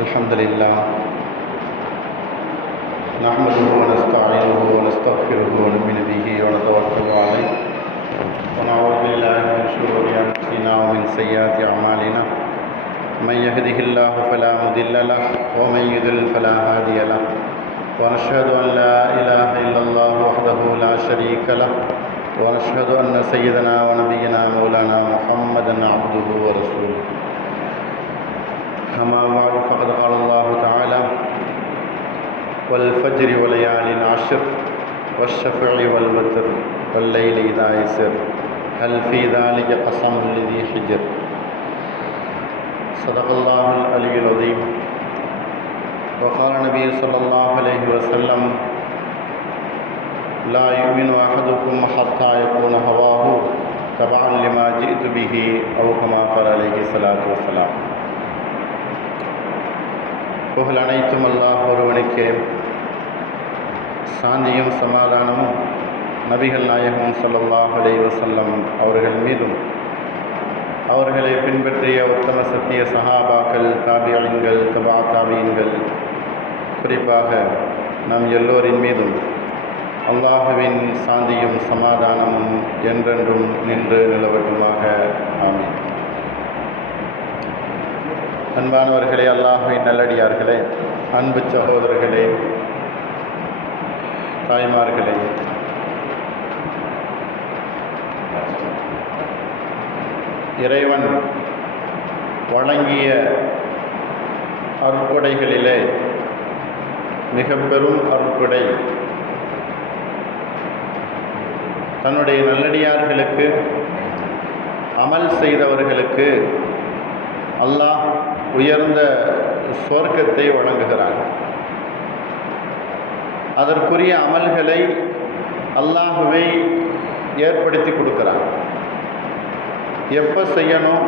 الحمد لله نحمده ونستعينه ونستغفره ونؤمن به ونتوكل عليه ونعوذ بالله من شرور أنفسنا ومن سيئات أعمالنا من يهده الله فلا مضل له ومن يضلل فلا هادي له ونشهد أن لا إله إلا الله وحده لا شريك له ونشهد أن سيدنا ونبينا مولانا محمدا عبده ورسوله. أما بعد فقد قال الله تعالى: والفجر وليال عشر والشفع والوتر والليل إذا يسر هل في ذلك قسم لذي حجر. صدق الله العلي العظيم. وقال النبي صلى الله عليه وسلم: لا يؤمن أحدكم حتى يكون هواه تبعا لما جئت به أو كما قال عليه الصلاة والسلام. புகழ் அனைத்தும் அல்லாஹ் ஒருவனுக்கே. சாந்தியும் சமாதானமும் நபிகள் நாயகம் ஸல்லல்லாஹு அலைஹி வஸல்லம் அவர்கள் மீதும் அவர்களை பின்பற்றிய உத்தம சத்திய சஹாபாக்கள், தாபியீன்கள், தபா தாபியீன்கள், குறிப்பாக நம் எல்லோரின் மீதும் அல்லாஹுவின் சாந்தியும் சமாதானமும் என்றென்றும் நின்று நிலவட்டுமாக. ஆமீன். அன்பானவர்களே, அல்லாஹ்வின் நல்லடியார்களே, அன்பு சகோதரர்களே, தாய்மார்களே, இறைவன் வழங்கிய அருட்கொடைகளிலே மிக பெரும் அருட்கொடை தன்னுடைய நல்லடியார்களுக்கு, அமல் செய்தவர்களுக்கு அல்லாஹ் உயர்ந்த சொர்க்கத்தை வழங்குகிறார். அதற்குரிய அமல்களை அல்லாஹுவை ஏற்படுத்தி கொடுக்கிறார். எப்போ செய்யணும்,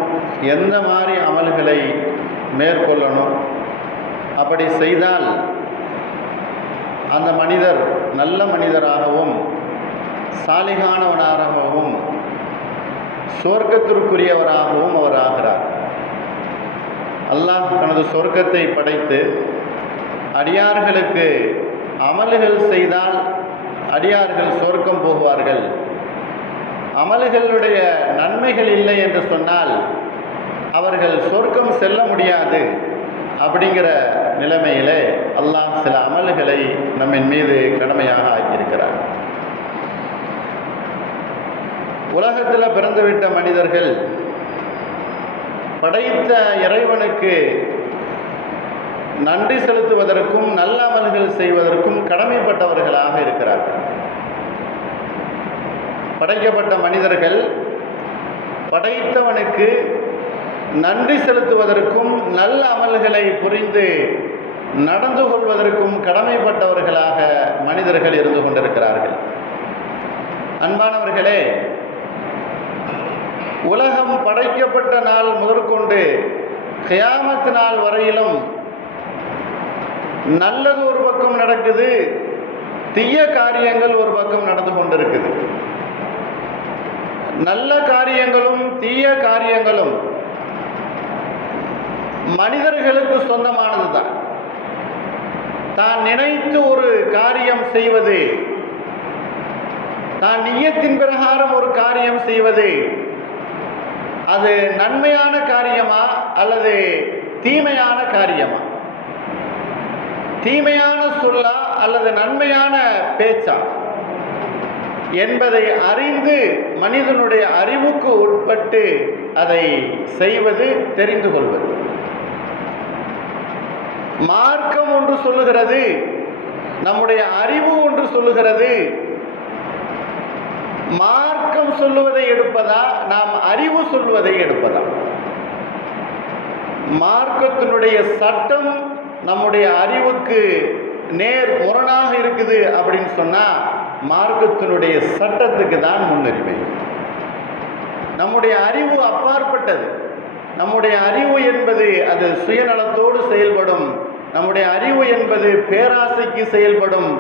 எந்த மாதிரி அமல்களை மேற்கொள்ளணும், அப்படி செய்தால் அந்த மனிதர் நல்ல மனிதராகவும் சாலிகானவனாகவும் சொர்க்கத்திற்குரியவராகவும் அவர் ஆகிறார். அல்லாஹ் தனது சொர்க்கத்தை படைத்து அடியார்களுக்கு அமல்கள் செய்தால் அடியார்கள் சொர்க்கம் போகுவார்கள், அமல்களுடைய நன்மைகள் இல்லை என்று சொன்னால் அவர்கள் சொர்க்கம் செல்ல முடியாது. அப்படிங்கிற நிலைமையிலே அல்லாஹ் சில அமல்களை நம்மின் மீது கடமையாக ஆக்கியிருக்கிறார். உலகத்தில் பிறந்துவிட்ட மனிதர்கள் படைத்த இறைவனுக்கு நன்றி செலுத்துவதற்கும் நல்ல அமல்கள் செய்வதற்கும் கடமைப்பட்டவர்களாக இருக்கிறார்கள். படைக்கப்பட்ட மனிதர்கள் படைத்தவனுக்கு நன்றி செலுத்துவதற்கும் நல்ல அமல்களை புரிந்து நடந்து கொள்வதற்கும் கடமைப்பட்டவர்களாக மனிதர்கள் இருந்து கொண்டிருக்கிறார்கள். அன்பானவர்களே, உலகம் படைக்கப்பட்ட நாள் முதற்கொண்டு கியாமத் நாள் வரையிலும் நல்லது ஒரு பக்கம் நடக்குது, தீய காரியங்கள் ஒரு பக்கம் நடந்து கொண்டிருக்குது. நல்ல காரியங்களும் தீய காரியங்களும் மனிதர்களுக்கு சொந்தமானது தான். தான் நினைத்து ஒரு காரியம் செய்வது, தான் நிய்யத்தின் பிரகாரம் ஒரு காரியம் செய்வது, அது நன்மையான காரியமா அல்லது தீமையான காரியமா, தீமையான சொல்லா அல்லது நன்மையான பேச்சா என்பதை அறிந்து மனிதனுடைய அறிவுக்கு உட்பட்டு அதை செய்வது, தெரிந்து கொள்வது. மார்க்கம் ஒன்று சொல்லுகிறது, நம்முடைய அறிவு ஒன்று சொல்லுகிறது. மார்க்கம் சொல்லுவதை எடுப்பதா, நாம் அறிவு சொல்வதை எடுப்பதா? மார்க்கத்தினுடைய சட்டம் நம்முடைய அறிவுக்கு நேர் முரணாக இருக்குது அப்படின்னு சொன்னா மார்க்கத்தினுடைய சட்டத்துக்கு தான் முன்னுரிமை. நம்முடைய அறிவு அப்பாற்பட்டது. நம்முடைய அறிவு என்பது அது சுயநலத்தோடு செயல்படும். நம்முடைய அறிவு என்பது பேராசைக்கு செயல்படும்.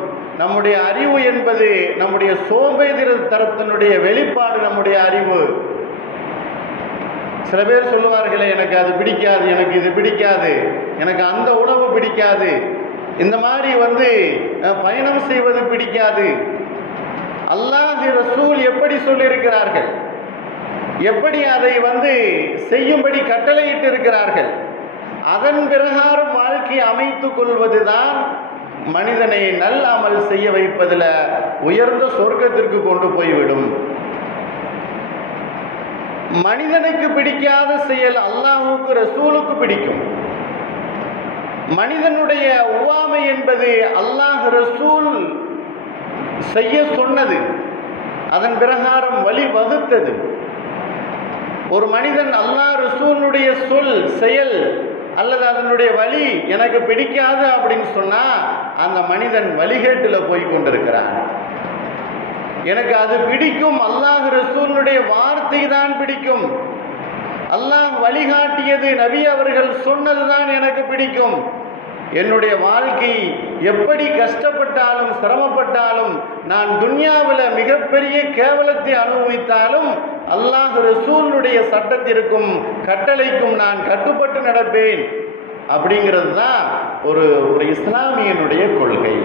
நம்முடைய அறிவு என்பது நம்முடைய சோம்பேறித்தனத்தினுடைய வெளிப்பாடு. நம்முடைய அறிவு சில பேர் சொல்லுவார்களே, எனக்கு அது பிடிக்காது, எனக்கு இது பிடிக்காது, எனக்கு அந்த உணவு பிடிக்காது, இந்த மாதிரி பயணம் செய்வது பிடிக்காது. அல்லாஹ் ரசூல் எப்படி சொல்லியிருக்கிறார்கள், எப்படி அதை செய்யும்படி கட்டளையிட்டு இருக்கிறார்கள், அதன் பிரகாரம் வாழ்க்கை அமைத்துக் கொள்வதுதான் மனிதனை நல்ல அமல் செய்ய வைப்பதில் உயர்ந்த சொர்க்கத்திற்கு கொண்டு போய்விடும். மனிதனுக்கு பிடிக்காத செயல் அல்லாஹ்வுக்கு ரசூலுக்கு பிடிக்கும். மனிதனுடைய உவாமை என்பது அல்லாஹ் ரசூல் செய்ய சொன்னது, அதன் பிரகாரம் வழி வகுத்தது. ஒரு மனிதன் அல்லாஹ் ரசூலுடைய சொல் செயல் அல்லது அதனுடைய வழி எனக்கு பிடிக்காது அப்படின்னு சொன்னா அந்த மனிதன் வழிகேட்டில் போய் கொண்டிருக்கிறான். எனக்கு அது பிடிக்கும், அல்லாஹ் ரசூலுடைய வார்த்தை தான் பிடிக்கும், அல்லாஹ் வழிகாட்டியது நபி அவர்கள் சொன்னதுதான் எனக்கு பிடிக்கும். என்னுடைய வாழ்க்கை எப்படி கஷ்டப்பட்டாலும் சிரமப்பட்டாலும், நான் துன்யாவில் மிகப்பெரிய கேவலத்தை அனுபவித்தாலும் அல்லாஹ் ரசூலுடைய சட்டத்திற்கும் கட்டளைக்கும் நான் கட்டுப்பட்டு நடப்பேன். அப்படிங்கிறது தான் ஒரு இஸ்லாமியனுடைய கொள்கை.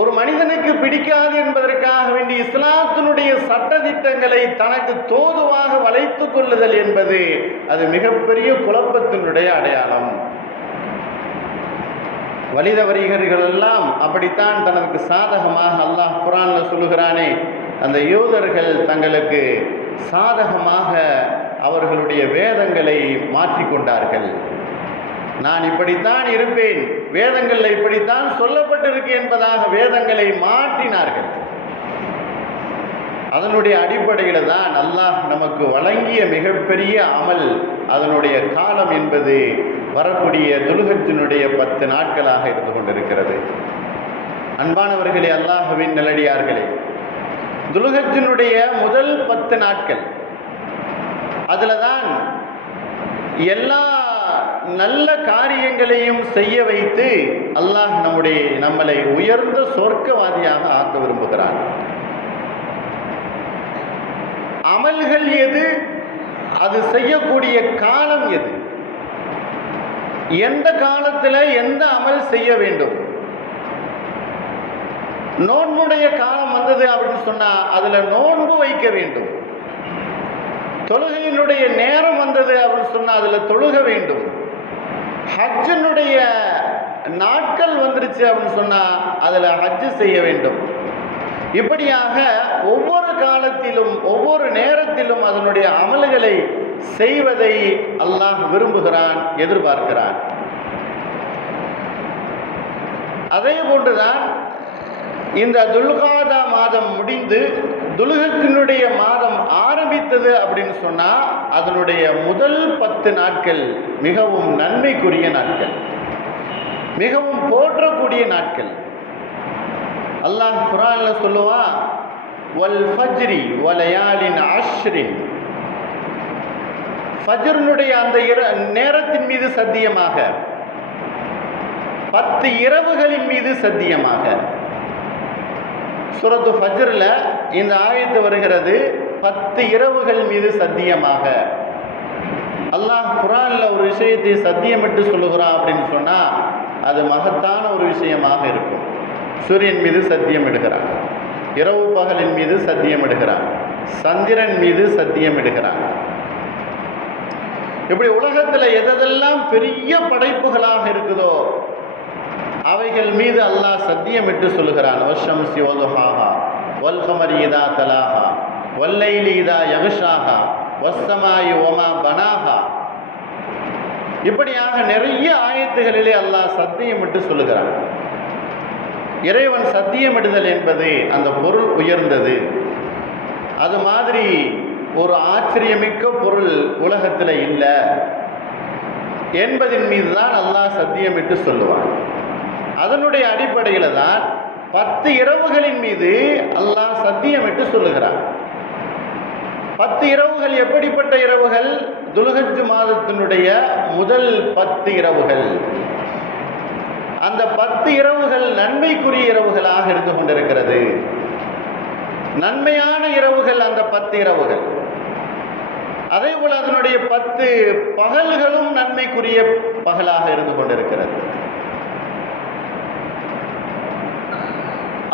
ஒரு மனிதனுக்கு பிடிக்காது என்பதற்காக வேண்டி இஸ்லாத்தினுடைய சட்டதிட்டங்களை தனக்கு தோதுவாக வளைத்துக் கொள்ளுதல் என்பது அது மிகப்பெரிய குழப்பத்தினுடைய அடையாளம். வலிதவரிகர்கள் எல்லாம் அப்படித்தான் தனக்கு சாதகமாக அல்லாஹ் குர்ஆன்ல சொல்லுகிறானே, அந்த யூதர்கள் தங்களுக்கு சாதகமாக அவர்களுடைய வேதங்களை மாற்றிக்கொண்டார்கள். நான் இப்படித்தான் இருப்பேன், வேதங்களில் இப்படித்தான் சொல்லப்பட்டிருக்கு என்பதாக வேதங்களை மாற்றினார்கள். அதனுடைய அடிப்படையில் தான் அல்லாஹ் நமக்கு வழங்கிய மிகப்பெரிய அமல், அதனுடைய காலம் என்பது வரக்கூடிய துல்ஹஜ்ஜினுடைய 10 நாட்களாக இருந்து கொண்டிருக்கிறது. அன்பானவர்களே, அல்லாஹ்வின் நல்லடியார்களே, துல்ஹஜ்ஜினுடைய முதல் 10 நாட்கள், அதில் தான் எல்லா நல்ல காரியங்களையும் செய்ய வைத்து அல்லாஹ் நம்மளை உயர்ந்த சொர்க்கவாதியாக ஆக்க விரும்புகிறான். அமல்கள் எது, அது செய்யக்கூடிய காலம் எது, எந்த காலத்தில் எந்த அமல் செய்ய வேண்டும். நோன்புடைய காலம் வந்தது அப்படின்னு சொன்னா அதுல நோன்பு வைக்க வேண்டும். தொழுகையினுடைய நேரம் வந்தது அப்படின்னு சொன்னா அதுல தொழுக வேண்டும். ஹஜ்ஜினுடைய நாட்கள் வந்துருச்சு அப்படின்னு சொன்னா அதுல ஹஜ்ஜு செய்ய வேண்டும். இப்படியாக ஒவ்வொரு காலத்திலும் ஒவ்வொரு நேரத்திலும் அதனுடைய அமல்களை செய்வதை அல்லாஹ் விரும்புகிறான், எதிர்பார்க்கிறான். அதே போன்றுதான் இந்த துல்காதா மாதம் முடிந்து துல்ஹஜ்ஜினுடைய மாதம் ஆரம்பித்தது அப்படின்னு சொன்னா அதனுடைய முதல் 10 நாட்கள் மிகவும் நன்மைக்குரிய நாட்கள், மிகவும் போற்றக்கூடிய நாட்கள். அல்லாஹ் குர்ஆன்ல சொல்லுவான், வல் ஃபஜ்ரி வலயாலின் அஷ்ரின், ஃபஜ்ருடைய அந்த நேரத்தின் மீது சத்தியமாக, 10 இரவுகளின் மீது சத்தியமாக. சூரத்து ஃபஜ்ர்ல இந்த ஆயத்து வருகிறது, 10 இரவுகள் மீது சத்தியமாக. அல்லாஹ் குர்ஆன்ல ஒரு விஷயத்தை சத்தியமிட்டு சொல்லுகிறான் அப்படின்னு சொன்னா அது மகத்தான ஒரு விஷயமாக இருக்கும். சூரியன் மீது சத்தியம் இடுகிறான், இரவு பகலின் மீது சத்தியம் இடுகிறான், சந்திரன் மீது சத்தியம் இடுகிறான். இப்படி உலகத்தில் எதெல்லாம் பெரிய படைப்புகளாக இருக்குதோ அவைகள் மீது அல்லாஹ் சத்தியமிட்டு சொல்லுகிறான். வஷம்ஸி வதுஹாஹா வல் கமரி இதா தலாஹா வல்லைலி இதா யக்ஷாஹா வஸ்ஸமாஇ வமா பனாஹா. இப்படியாக நிறைய ஆயத்துகளிலே அல்லாஹ் சத்தியமிட்டு சொல்லுகிறான். இறைவன் சத்தியமிடுதல் என்பது அந்த பொருள் உயர்ந்தது, அது மாதிரி ஒரு ஆச்சரியமிக்க பொருள் உலகத்தில் இல்லை என்பதின் மீது தான் அல்லாஹ் சத்தியமிட்டு சொல்லுவான். அதனுடைய அடிப்படையில் தான் 10 இரவுகளின் மீது அல்லாஹ் சத்தியமிட்டு சொல்லுகிறான். 10 இரவுகள் எப்படிப்பட்ட இரவுகள்? துல்ஹஜ் மாதத்தினுடைய முதல் 10 இரவுகள். அந்த 10 இரவுகள் நன்மைக்குரிய இரவுகளாக இருந்து கொண்டிருக்கிறது. நன்மையான இரவுகள் அந்த 10 இரவுகள். அதே போல அதனுடைய 10 பகல்களும் நன்மைக்குரிய பகலாக இருந்து கொண்டிருக்கிறது.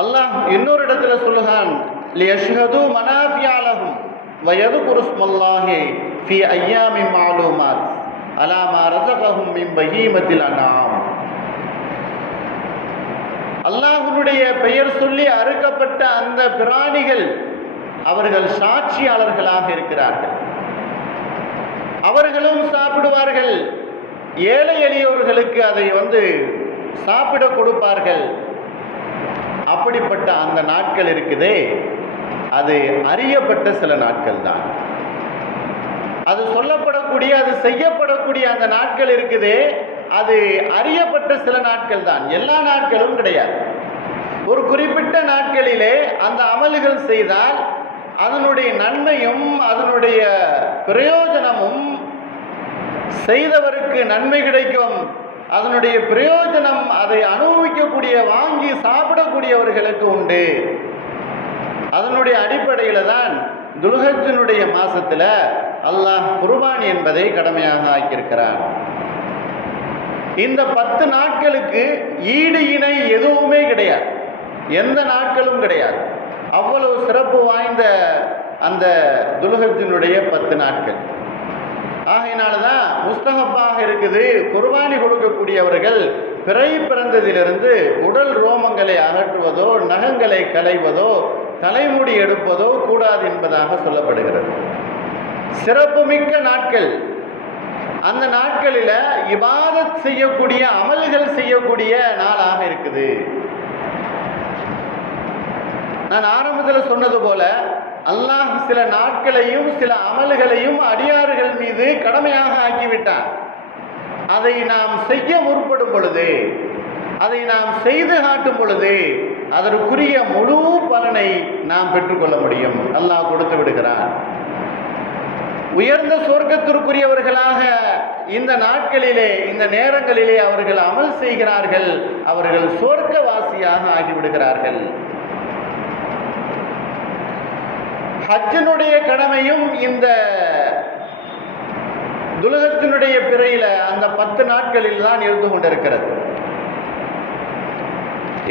அல்லாஹ் இன்னொரு இடத்துல சொல்லுகிறான், லியஷ்ஹது மனாஃபிஅ லஹும் வ யذ்குரு ஸ்மல்லாஹி ஃபீ அய்யாமின் மஅலூமாத் அலா மா ரஸகஹும் மின் பஹீமத்தில் அன்ஆம். அல்லாஹ்வுடைய பெயர் சொல்லி அறுக்கப்பட்ட அந்த பிராணிகள் அவர்கள் சாட்சியாளர்களாக இருக்கிறார்கள். அவர்களும் சாப்பிடுவார்கள், ஏழை எளியோர்களுக்கு அதை சாப்பிட கொடுப்பார்கள். அப்படிப்பட்ட அந்த நாட்கள் இருக்குதே, அது அறியப்பட்ட சில நாட்கள் தான். அது சொல்லப்படக்கூடிய, அது செய்யப்படக்கூடிய அந்த நாட்கள் இருக்குதே, அது அறியப்பட்ட சில நாட்கள் தான், எல்லா நாட்களும் கிடையாது. ஒரு குறிப்பிட்ட நாட்களிலே அந்த அமல்கள் செய்தால் அதனுடைய நன்மையும் அதனுடைய பிரயோஜனமும் செய்தவருக்கு நன்மை கிடைக்கும். அதனுடைய பிரயோஜனம் அதை அனுபவிக்கக்கூடிய, வாங்கி சாப்பிடக்கூடியவர்களுக்கு உண்டு. அதனுடைய அடிப்படையில் தான் துல்ஹஜ்ஜினுடைய மாசத்துல அல்லாஹ் குர்பானி என்பதை கடமையாக ஆக்கியிருக்கிறான். இந்த 10 நாட்களுக்கு ஈடு இணை எதுவுமே கிடையாது, எந்த நாட்களும் கிடையாது. அவ்வளவு சிறப்பு வாய்ந்த அந்த துல்ஹஜ்ஜினுடைய 10 நாட்கள். ஆகையினால்தான் முஸ்தஹப்பாக இருக்குது, குர்பானி கொடுக்கக்கூடியவர்கள் பிறை பிறந்ததிலிருந்து உடல் ரோமங்களை அகற்றுவதோ, நகங்களை களைவதோ, தலைமுடி எடுப்பதோ கூடாது என்பதாக சொல்லப்படுகிறது. சிறப்புமிக்க நாட்கள். அந்த நாட்களில் இபாதத் செய்யக்கூடிய, அமல்கள் செய்யக்கூடிய நாளாக இருக்குது. நான் ஆரம்பத்தில் சொன்னது போல அல்லாஹ் சில நாட்களையும் சில அமல்களையும் அடியார்கள் மீது கடமையாக ஆக்கிவிட்டான். அதை நாம் செய்ய முற்படும் பொழுது, அதை நாம் செய்து காட்டும் பொழுது அதற்குரிய முழு பலனை நாம் பெற்றுக்கொள்ள முடியும். அல்லாஹ் கொடுத்து விடுகிறான். உயர்ந்த சொர்க்கத்திற்குரியவர்களாக இந்த நாட்களிலே, இந்த நேரங்களிலே அவர்கள் அமல் செய்கிறார்கள். அவர்கள் சொர்க்கவாசியாக ஆகிவிடுகிறார்கள். ஹஜ்ஜினுடைய கடமையும் இந்த துல்ஹஜ்ஜினுடைய பிறையில அந்த 10 நாட்களில் தான் இருந்து கொண்டிருக்கிறது.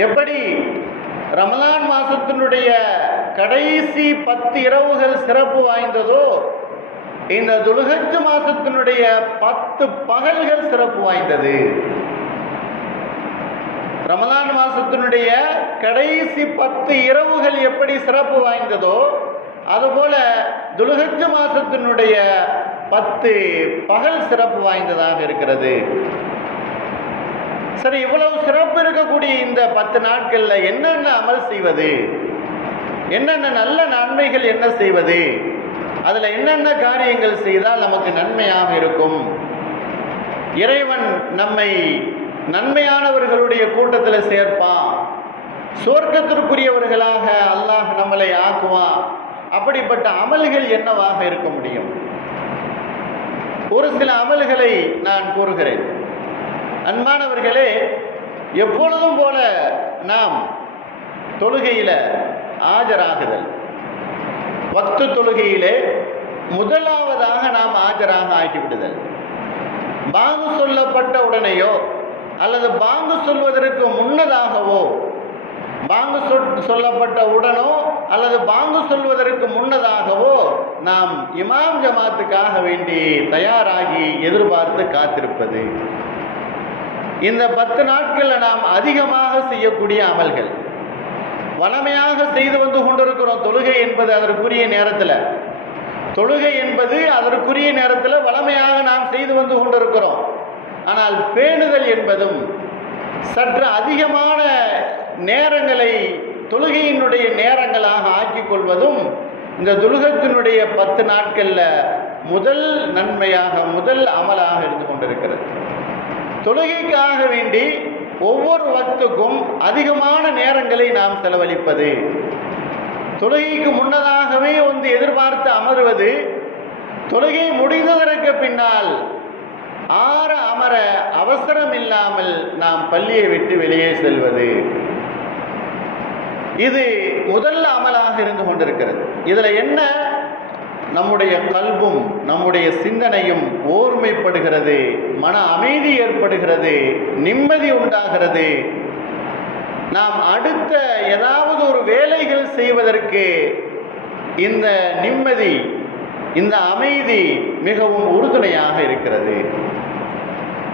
எப்படி ரமலான் மாசத்தினுடைய கடைசி 10 இரவுகள் சிறப்பு வாய்ந்ததோ, இந்த துல்ஹஜ் மாசத்தினுடைய 10 பகல்கள் சிறப்பு வாய்ந்தது. ரமலான் மாசத்தினுடைய கடைசி 10 இரவுகள் எப்படி சிறப்பு வாய்ந்ததோ, அதுபோல துல்ஹஜ் மாசத்தினுடைய 10 பகல் சிறப்பு வாய்ந்ததாக இருக்கிறது. சரி, இவ்வளவு சிறப்பு இருக்கக்கூடிய இந்த 10 நாட்கள்ல என்னென்ன அமல் செய்வது, என்னென்ன நல்ல நன்மைகள் என்ன செய்வது, அதுல என்னென்ன காரியங்கள் செய்தால் நமக்கு நன்மையாக இருக்கும், இறைவன் நம்மை நன்மையானவர்களுடைய கூட்டத்தில் சேர்ப்பான், சொர்க்கத்திற்குரியவர்களாக அல்லாஹ் நம்மளை ஆக்குவான், அப்படிப்பட்ட அமல்கள் என்னவாக இருக்க முடியும்? ஒரு சில அமல்களை நான் கூறுகிறேன். அன்பானவர்களே, எப்பொழுதும் போல நாம் தொழுகையில ஆஜராகுதல், வக்து தொழுகையிலே முதலாவதாக நாம் ஆஜராக ஆகிவிடுதல். பாங்கு சொல்லப்பட்ட உடனேயோ அல்லது பாங்கு சொல்வதற்கு முன்னதாகவோ, பாங்கு சொல்லப்பட்ட உடனோ அல்லது பாங்கு சொல்வதற்கு முன்னதாகவோ நாம் இமாம் ஜமாத்துக்காக வேண்டி தயாராகி எதிர்பார்த்து காத்திருப்பது. இந்த 10 நாட்களில் நாம் அதிகமாக செய்யக்கூடிய அமல்கள், வளமையாக செய்து வந்து கொண்டிருக்கிறோம். தொழுகை என்பது அதற்குரிய நேரத்தில், தொழுகை என்பது அதற்குரிய நேரத்தில் வளமையாக நாம் செய்து வந்து கொண்டிருக்கிறோம். ஆனால் பேணுதல் என்பதும் சற்று அதிகமான நேரங்களை தொழுகையினுடைய நேரங்களாக ஆக்கிக் கொள்வதும் இந்த துல்ஹஜ்ஜினுடைய 10 நாட்களில் முதல் நன்மையாக, முதல் அமலாக இருந்து கொண்டிருக்கிறது. தொழுகைக்காக வேண்டி ஒவ்வொரு வக்துக்கும் அதிகமான நேரங்களை நாம் செலவழிப்பது, தொழுகைக்கு முன்னதாகவே எதிர்பார்த்து அமர்வது, தொழுகை முடிந்ததற்கு பின்னால் ஆற அமர அவசரம் இல்லாமல் நாம் பள்ளியை விட்டு வெளியே செல்வது, இது முதல் அமலாக இருந்து கொண்டிருக்கிறது. இதில் என்ன நம்முடைய கல்பும் நம்முடைய சிந்தனையும் ஓர்மைப்படுகிறது, மன அமைதி ஏற்படுகிறது, நிம்மதி உண்டாகிறது. நாம் அடுத்த ஏதாவது ஒரு வேலைகள் செய்வதற்கு இந்த நிம்மதி, இந்த அமைதி மிகவும் உறுதுணையாக இருக்கிறது.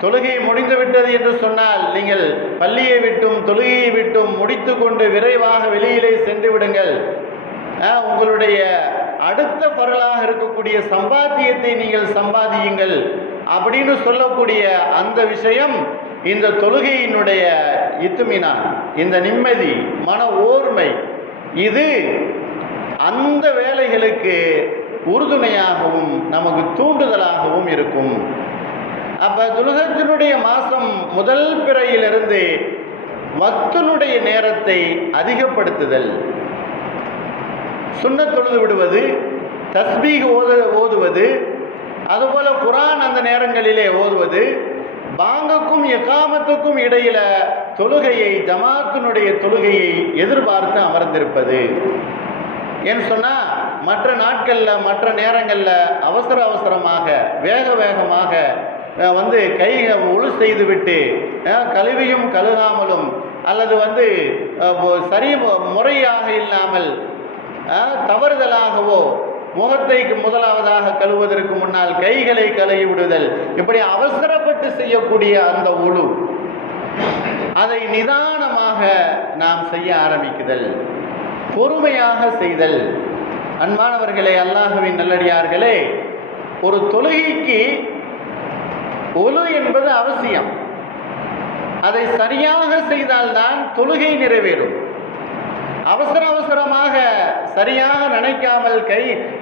தொழுகை முடிந்துவிட்டது என்று சொன்னால் நீங்கள் பள்ளியை விட்டும் தொழுகையை விட்டும் முடித்து கொண்டு விரைவாக வெளியிலே சென்று விடுங்கள். உங்களுடைய அடுத்த பரலாக இருக்கக்கூடிய சம்பாத்தியத்தை நீங்கள் சம்பாதியுங்கள் அப்படின்னு சொல்லக்கூடிய அந்த விஷயம் இந்த தொழுகையினுடைய இத்துமினான், இந்த நிம்மதி, மன ஓர்மை, இது அந்த வேலைகளுக்கு உறுதுணையாகவும் நமக்கு தூண்டுதலாகவும் இருக்கும். அப்போ துல்ஹஜ்ஜுடைய மாதம் முதல் பிறையிலிருந்து வக்துனுடைய நேரத்தை அதிகப்படுத்துதல், சுன்னத் தொழுது விடுவது, தஸ்பீஹ் ஓதுவது, அதுபோல் குர்ஆன் அந்த நேரங்களிலே ஓதுவது, பாங்குக்கும் இகாமத்துக்கும் இடையில தொழுகையை, ஜமாத்தினுடைய தொழுகையை எதிர்பார்த்து அமர்ந்திருப்பது. ஏன்னு சொன்னால் மற்ற நாட்களில் மற்ற நேரங்களில் அவசர அவசரமாக வேக வேகமாக கை ஒழு செய்துவிட்டு கழுவியும் கழுகாமலும் அல்லது சரி முறையாக இல்லாமல் தவறுதலாகவோ முகத்தை முதலாவதாக கழுவுவதற்கு முன்னால் கைகளை கழுவி விடுதல், இப்படி அவசரப்பட்டு செய்யக்கூடிய அந்த ஒழு, அதை நிதானமாக நாம் செய்ய ஆரம்பிக்குதல், பொறுமையாக செய்தல். அன்பானவர்களே, அல்லாஹ்வின் நல்லடியார்களே, ஒரு தொழுகைக்கு ஒழு என்பது அவசியம். அதை சரியாக செய்தால்தான் தொழுகை நிறைவேறும். அவசர அவசரமாக சரியாக நினைக்காமல்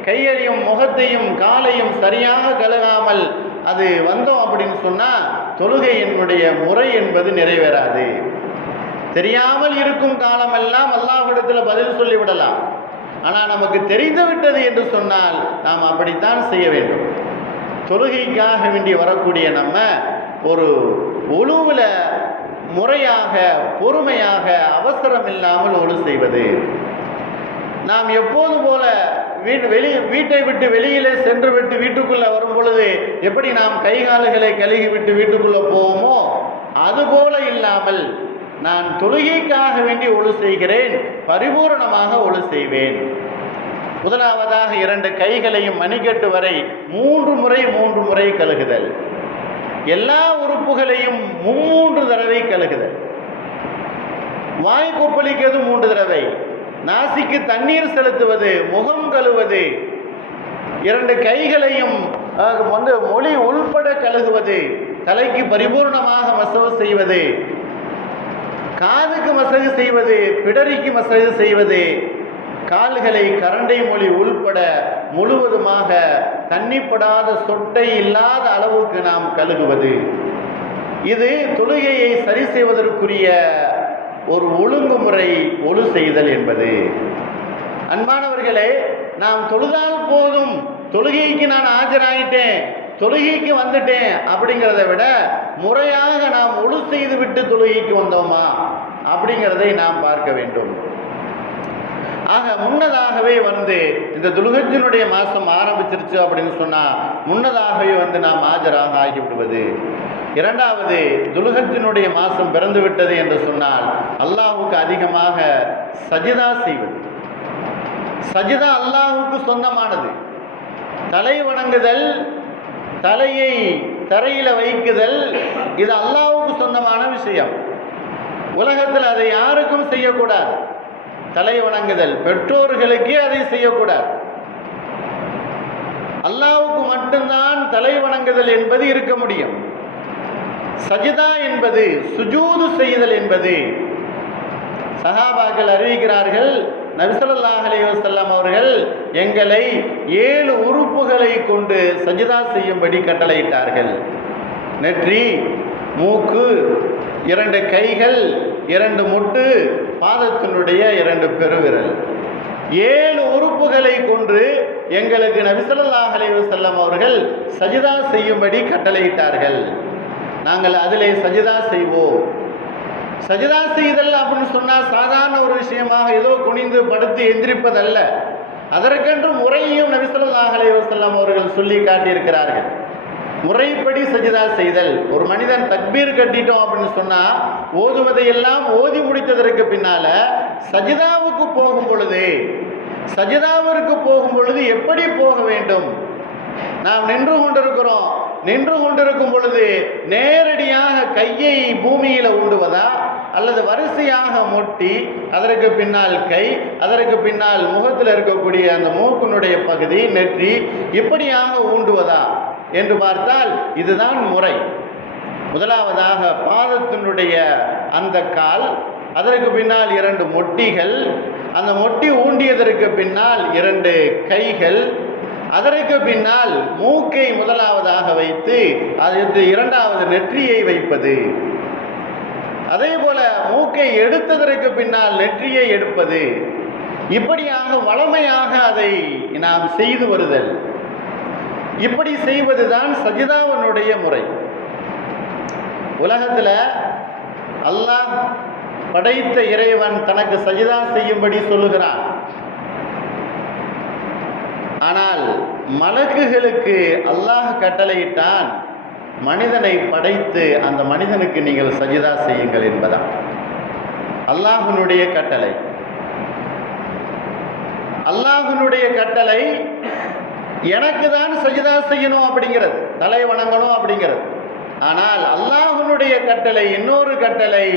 கையையும் முகத்தையும் காலையும் சரியாக கழுகாமல் அது வந்தோம் அப்படின்னு சொன்னால் தொழுகையினுடைய முறை என்பது நிறைவேறாது. தெரியாமல் இருக்கும் காலமெல்லாம் அல்லாஹ்விடத்தில் பதில் சொல்லிவிடலாம். ஆனால் நமக்கு தெரிந்து விட்டது என்று சொன்னால் நாம் அப்படித்தான் செய்ய வேண்டும். தொழுகைக்காக வேண்டி வரக்கூடிய நம்ம ஒரு ஒழுவில் முறையாக பொறுமையாக அவசரம் இல்லாமல் ஒழு செய்வது. நாம் எப்போது போல வீட்டை விட்டு வெளியிலே சென்று விட்டு வீட்டுக்குள்ளே வரும் பொழுது எப்படி நாம் கைகால்களை கழுகி விட்டு வீட்டுக்குள்ளே போவோமோ அதுபோல இல்லாமல் நான் தொழுகைக்காக வேண்டி ஒழு செய்கிறேன், பரிபூரணமாக ஒழு செய்வேன். முதலாவதாக 2 கைகளையும் மணிக்கட்டு வரை 3 முறை கழுகுதல், எல்லா உறுப்புகளையும் 3 தடவை கழுகுதல், வாய் கொப்பளிக்கிறது 3 தடவை, நாசிக்கு தண்ணீர் செலுத்துவது, முகம் கழுவது, 2 கைகளையும் மொழி உள்பட கழுகுவது, தலைக்கு பரிபூர்ணமாக மசகு செய்வது, காதுக்கு மசகு செய்வது, பிடரிக்கு மசகு செய்வது, கால்களை கரண்டை மொழி உள்பட முழுவதுமாக தண்ணிப்படாத சொட்டை இல்லாத அளவுக்கு நாம் கழுகுவது. இது தொழுகையை சரி செய்வதற்குரிய ஒரு ஒழுங்குமுறை, ஒழு செய்தல் என்பது. அன்பானவர்களே, நாம் தொழுதால் போதும், தொழுகைக்கு நான் ஆஜராகிட்டேன், தொழுகைக்கு வந்துட்டேன் அப்படிங்கிறத விட முறையாக நாம் ஒழு செய்து விட்டு தொழுகைக்கு வந்தோமா அப்படிங்கிறதை நாம் பார்க்க வேண்டும். ஆக முன்னதாகவே இந்த துல்ஹஜ்ஜினுடைய மாதம் ஆரம்பிச்சிருச்சு அப்படின்னு சொன்னால் முன்னதாகவே நாம் ஆஜராக ஆகிவிடுவது. இரண்டாவது, துல்ஹஜ்ஜினுடைய மாதம் பிறந்து விட்டது என்று சொன்னால் அல்லாஹுக்கு அதிகமாக சஜிதா செய்வது. சஜிதா அல்லாஹுக்கு சொந்தமானது. தலை வணங்குதல், தலையை தரையில் வைக்குதல், இது அல்லாஹுக்கு சொந்தமான விஷயம். உலகத்தில் அதை யாருக்கும் செய்யக்கூடாது. தலை வணங்குதல் பெற்றோர்களுக்கே அதை செய்யக்கூடாது. அல்லாஹ்வுக்கு மட்டும்தான் தலை வணங்குதல் என்பது இருக்க முடியும். சஜிதா என்பது, சுஜூது செய்தல் என்பது, சஹாபாக்கள் அறிவிக்கிறார்கள், நபி ஸல்லல்லாஹு அலைஹி வஸல்லம் அவர்கள் எங்களை 7 உறுப்புகளை கொண்டு சஜிதா செய்யும்படி கட்டளையிட்டார்கள். நெற்றி, மூக்கு, 2 கைகள், 2 முட்டு, பாதத்தினுடைய 2 பெருவிரல், 7 உறுப்புகளை கொண்டு எங்களுக்கு நபி ஸல்லல்லாஹு அலைஹி வஸல்லம் அவர்கள் சஜிதா செய்யும்படி கட்டளையிட்டார்கள். நாங்கள் அதிலே சஜிதா செய்வோம். சஜிதா செய்தல் அப்படின்னு சொன்னால் சாதாரண ஒரு விஷயமாக ஏதோ குனிந்து படுத்து எந்திரிப்பதல்ல. அதற்கென்று முறையையும் நபி ஸல்லல்லாஹு அலைஹி வஸல்லம் அவர்கள் சொல்லி காட்டியிருக்கிறார்கள். முறைப்படி சஜிதா செய்தல். ஒரு மனிதன் தக்பீர் கட்டிட்டோம் அப்படின்னு சொன்னா ஓதுவதையெல்லாம் ஓதி முடித்ததற்கு பின்னால சஜிதாவுக்கு போகும் பொழுது எப்படி போக வேண்டும்? நாம் நின்று கொண்டிருக்கும் பொழுது நேரடியாக கையை பூமியில ஊண்டுவதா, அல்லது வரிசையாக மொட்டி அதற்கு பின்னால் கை, அதற்கு பின்னால் முகத்தில் இருக்கக்கூடிய அந்த மூக்கினுடைய பகுதி, நெற்றி, இப்படியாக ஊண்டுவதா என்று பார்த்தால் இதுதான் முறை. முதலாவதாக பாதத்தினுடைய அந்த கால், அதற்கு பின்னால் 2 மொட்டிகள், அந்த மொட்டி ஊண்டியதற்கு பின்னால் 2 கைகள், அதற்கு பின்னால் மூக்கை முதலாவதாக வைத்து அதற்கு 2வது நெற்றியை வைப்பது, அதே போல மூக்கை எடுத்ததற்கு பின்னால் நெற்றியை எடுப்பது, இப்படியாக வளமையாக அதை நாம் செய்து வருதல். இப்படி செய்வதுதான் சஜிதாவினுடைய முறை. உலகத்தில் அல்லாஹ் படைத்த இறைவன் தனக்கு சஜிதா செய்யும்படி சொல்லுகிறான். ஆனால் மலக்குகளுக்கு அல்லாஹ் கட்டளையிட்டான், மனிதனை படைத்து அந்த மனிதனுக்கு நீங்கள் சஜிதா செய்யுங்கள் என்பதான் அல்லாஹ்வினுடைய கட்டளை. அல்லாஹ்வினுடைய கட்டளை எனக்கு தான் சஜிதா செய்யணும் அப்படிங்கிறது, தலை வணங்கணும் அப்படிங்கிறது. ஆனால் அல்லாஹ்வினுடைய கட்டளை இன்னொரு கட்டளை,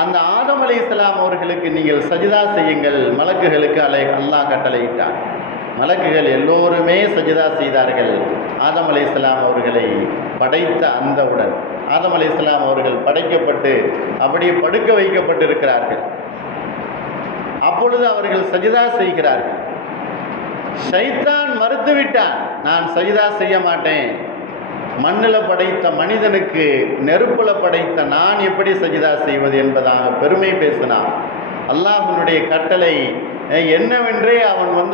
அந்த ஆதம் அலைஹிஸ்ஸலாம் அவர்களுக்கு நீங்கள் சஜிதா செய்யுங்கள். மலக்குகளுக்கு அல்லாஹ் கட்டளையிட்டான். மலக்குகள் எல்லோருமே சஜிதா செய்தார்கள். ஆதம் அலைஹிஸ்ஸலாம் அவர்களை படைத்த அந்தவுடன் ஆதம் அலைஹிஸ்ஸலாம் அவர்கள் படைக்கப்பட்டு அப்படியே படுக்க வைக்கப்பட்டிருக்கிறார்கள். அப்பொழுது அவர்கள் சஜிதா செய்கிறார்கள். ஷைத்தான் மறுத்துவிட்டான், நான் சஜிதா செய்ய மாட்டேன். மண்ணில் படைத்த மனிதனுக்கு நெருப்புல படைத்த நான் எப்படி சஜிதா செய்வது என்பதாக பெருமை பேசினான். அல்லாஹ்வினுடைய கட்டளை என்னவென்றே அவன்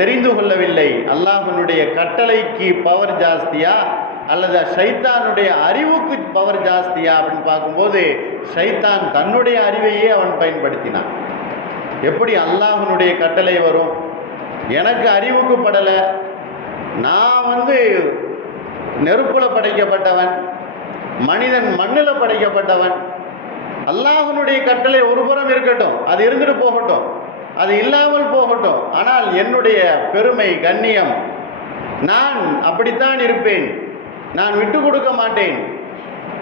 தெரிந்து கொள்ளவில்லை. அல்லாஹ்வினுடைய கட்டளைக்கு பவர் ஜாஸ்தியா அல்லது ஷைத்தானுடைய அறிவுக்கு பவர் ஜாஸ்தியா அப்படின்னு பார்க்கும்போது ஷைத்தான் தன்னுடைய அறிவையே அவன் பயன்படுத்தினான். எப்படி அல்லாஹ்வினுடைய கட்டளை வரும்? எனக்கு அறிவுக்கு படலை, நான் நெருப்புல படைக்கப்பட்டவன், மனிதன் மண்ணில் படைக்கப்பட்டவன். அல்லாஹ்வினுடைய கட்டளை ஒரு புறம் இருக்கட்டும், அது இருந்துட்டு போகட்டும், அது இல்லாமல் போகட்டும். ஆனால் என்னுடைய பெருமை, கண்ணியம், நான் அப்படித்தான் இருப்பேன், நான் விட்டு கொடுக்க மாட்டேன்,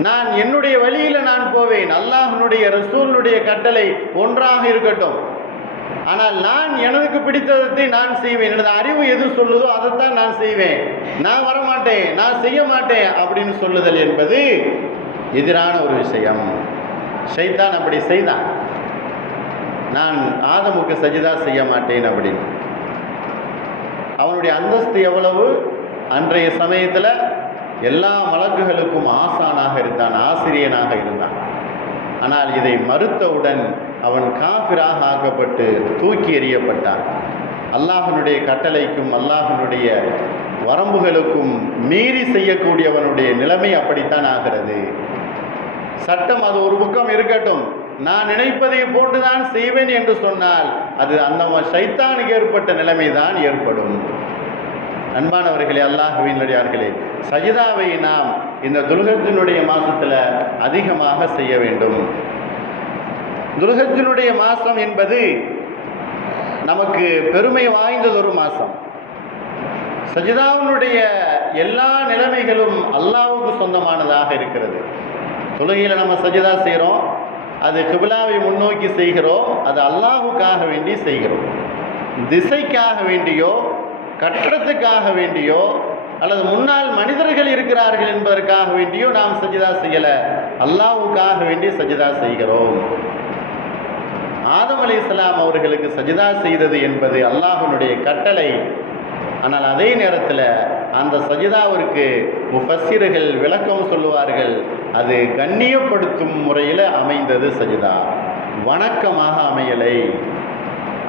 நான் என்னுடைய வழியில் நான் போவேன். அல்லாஹ்வினுடைய ரசூலுடைய கட்டளை ஒன்றாக இருக்கட்டும், ஆனால் நான் எனக்கு பிடித்ததை நான் செய்வேன். எனது அறிவு எது சொல்லுதோ அதைத்தான் நான் செய்வேன். நான் வரமாட்டேன், நான் செய்ய மாட்டேன் அப்படின்னு சொல்லுதல் என்பது எதிரான ஒரு விஷயம். ஷைத்தான் அப்படி செய்தான். நான் ஆதமுக்கு சஜிதா செய்ய மாட்டேன் அப்படின்னு. அவனுடைய அந்தஸ்து எவ்வளவு! அன்றைய சமயத்தில் எல்லா மலக்குகளுக்கும் ஆசானாக இருந்தான், ஆசிரியனாக இருந்தான். ஆனால் இதை மறுத்தவுடன் அவன் காஃபிராக ஆக்கப்பட்டு தூக்கி எறியப்பட்டான். அல்லாஹ்வினுடைய கட்டளைக்கும் அல்லாஹ்வினுடைய வரம்புகளுக்கும் மீறி செய்யக்கூடியவனுடைய நிலைமை அப்படித்தான் ஆகிறது. சட்டம் அது ஒரு பக்கம் இருக்கட்டும், நான் நினைப்பதை போன்றுதான் செய்வேன் என்று சொன்னால் அது அந்த ஷைத்தானுக்கு ஏற்பட்ட நிலைமை தான் ஏற்படும். அன்பானவர்களே, அல்லாஹ்வின் அடியார்களே, சஜிதாவை நாம் இந்த துல்ஹஜ்ஜினுடைய மாதத்தில் அதிகமாக செய்ய வேண்டும். துல்ஹஜ்ஜினுடைய மாதம் என்பது நமக்கு பெருமை வாய்ந்ததொரு மாதம். சஜிதாவினுடைய எல்லா நிலைமைகளும் அல்லாஹ்வுக்கு சொந்தமானதாக இருக்கிறது. தொழுகையில் நம்ம சஜிதா செய்கிறோம், அது கிபிலாவை முன்னோக்கி செய்கிறோம், அது அல்லாஹ்வுக்காக வேண்டி செய்கிறோம். திசைக்காக வேண்டியோ கட்டடத்துக்காக வேண்டியோ அல்லது முன்னால் மனிதர்கள் இருக்கிறார்கள் என்பதற்காக வேண்டியோ நாம் சஜிதா செய்யலை, அல்லாஹ்வுக்காக வேண்டி சஜிதா செய்கிறோம். ஆதம் அலைஹிஸ்ஸலாம் அவர்களுக்கு சஜிதா செய்தது என்பது அல்லாஹ்வினுடைய கட்டளை. ஆனால் அதே நேரத்தில் அந்த சஜிதாவிற்கு முஃபஸ்ஸிர்கள் விளக்கம் சொல்லுவார்கள், அது கண்ணியப்படுத்தும் முறையில் அமைந்தது சஜிதா, வணக்கமாக அமையலை.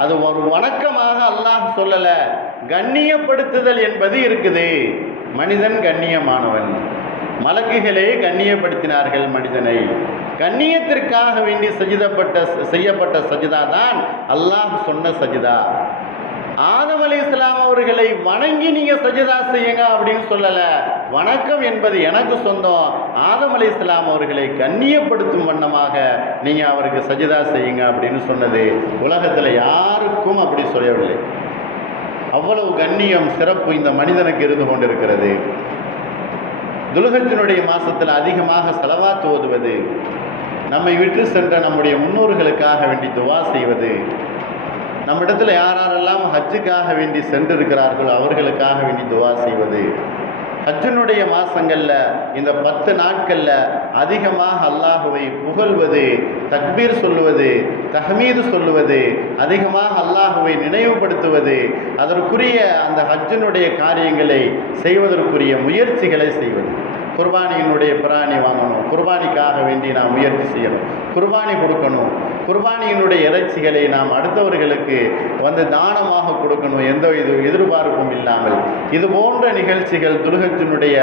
அது ஒரு வணக்கமாக அல்லாஹ் சொல்லலை, கண்ணியப்படுத்துதல் என்பது இருக்குது. மனிதன் கண்ணியமானவன், மலக்குகளே கண்ணியப்படுத்தினார்கள் மனிதனை. கண்ணியத்திற்காக வேண்டி செய்யப்பட்ட சஜிதா தான் அல்லாஹ் சொன்ன சஜிதா. ஆதம் அலைஹிஸ்ஸலாம் அவர்களை வணங்கி நீங்கள் சஜதா செய்யுங்க அப்படின்னு சொல்லலை. வணக்கம் என்பது எனக்கு சொந்தம். ஆதம் அலைஹிஸ்ஸலாம் அவர்களை கண்ணியப்படுத்தும் வண்ணமாக நீங்கள் அவருக்கு சஜதா செய்யுங்க அப்படின்னு சொன்னது உலகத்தில் யாருக்கும் அப்படி சொல்லவில்லை. அவ்வளவு கண்ணியம் சிறப்பு இந்த மனிதனுக்கு இருந்து கொண்டிருக்கிறது. துல்ஹஜ்ஜினுடைய மாதத்தில் அதிகமாக ஸலவாத் ஓதுவது, நம்மை விட்டு சென்ற நம்முடைய முன்னோர்களுக்காக வேண்டி துவா செய்வது, நம்மிடத்தில் யாரெல்லாம் ஹஜ்ஜுக்காக வேண்டி சென்றிருக்கிறார்களோ அவர்களுக்காக வேண்டி துவா செய்வது, ஹஜ்ஜினுடைய மாதங்களில் இந்த 10 நாட்களில் அதிகமாக அல்லாஹுவை புகழ்வது, தக்பீர் சொல்லுவது, தஹ்மீது சொல்லுவது, அதிகமாக அல்லாஹுவை நினைவுபடுத்துவது, அதற்குரிய அந்த ஹஜ்ஜினுடைய காரியங்களை செய்வதற்குரிய முயற்சிகளை செய்வது. குர்பானியினுடைய பிராணி வாங்கணும், குர்பானிக்காக வேண்டி நாம் முயற்சி செய்யணும், குர்பானி கொடுக்கணும், குர்பானியினுடைய இறைச்சிகளை நாம் அடுத்தவர்களுக்கு தானமாக கொடுக்கணும், எந்த எதிர்பார்ப்பும் இல்லாமல். இது போன்ற நிகழ்ச்சிகள் துல்ஹஜ்ஜினுடைய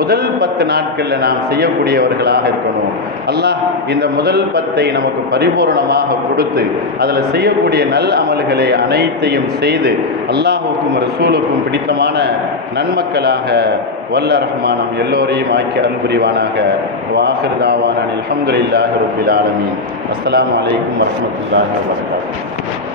முதல் 10 நாட்களில் நாம் செய்யக்கூடியவர்களாக இருக்கணும். அல்லாஹ் இந்த முதல் 10ஐ நமக்கு பரிபூர்ணமாக கொடுத்து அதில் செய்யக்கூடிய நல் அமல்களை அனைத்தையும் செய்து அல்லாஹுக்கும் ரசூலுக்கும் பிடித்தமான நன்மக்களாக வல்ல ரஹ்மானம் எல்லோரையும் ஆக்கி அருள் புரிவானாக. வாஹிர் தாவானா அல்ஹம்துலில்லாஹி ரப்பில் ஆலமீன். அஸ்ஸலாமு அலைக்கும் வரஹ்மத்துல்லாஹி வபரகாத்துஹு.